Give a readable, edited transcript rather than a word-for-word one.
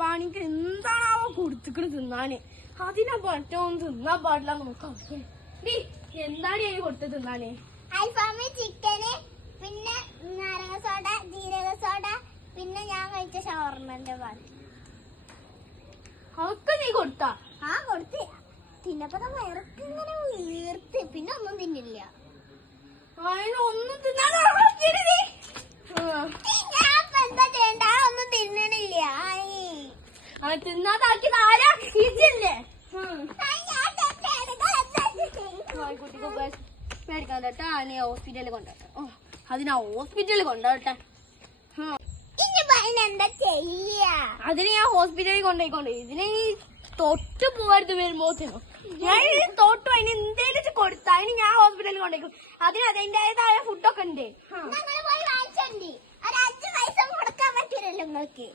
പാണിക്ക് എന്താണാവോ കൊടുത്തിക്കണ് തിന്നാന്. അതിനെ പറ്റൊന്നും തിന്നാൻ പാടില്ല നോക്കാം. എന്താണ് ഞാൻ കൊടുത്ത് തിന്നാന്? അൽഫാമ്, ചിക്കന്, പിന്നെ നാരങ്ങ സോഡ, ജീരക സോഡ, പിന്നെ ഞാൻ കഴിച്ച ഷവർമ്മന്റെ പാല്. അതൊക്കെ നീ കൊടുത്താ? ആ കൊടുത്ത്. തിന്നപ്പോ വയറൊക്കെ ഇങ്ങനെ വീർത്ത് പിന്നെ ഒന്നും തിന്നില്ല. അതിനൊന്നും തിന്നാൻ എന്താ ചെയ്യണ്ട? ഒന്നും തിന്നണില്ല. തിന്നാതാക്കിയത് ആരാ? ഇജല്ലേ? പേടിക്കാൻ കേട്ടാ. നീ ഹോസ്പിറ്റലിൽ കൊണ്ടുവട്ടെ. അതിനാ ഹോസ്പിറ്റലിൽ കൊണ്ടുവട്ടെ. എന്താ ചെയ്യ? അതിന് ഞാൻ ഹോസ്പിറ്റലിൽ കൊണ്ടുപോയിക്കൊണ്ട് ഇതിനെ ഈ തൊട്ട് പോകരുത് വരുമ്പോത്തിനോ. ഞാൻ തൊട്ടു അതിന് എന്തേലും കൊടുത്താ അതിന് ഞാൻ ഹോസ്പിറ്റലിൽ കൊണ്ടുപോയിക്കും. അതിന് അതിൻ്റെതായ ഫുഡൊക്കെ ഉണ്ട്. പോയി വാങ്ങിച്ചോണ്ടി. ഒരു 5 പൈസ കൊടുക്കാൻ പറ്റില്ലല്ലോ നിങ്ങൾക്ക്.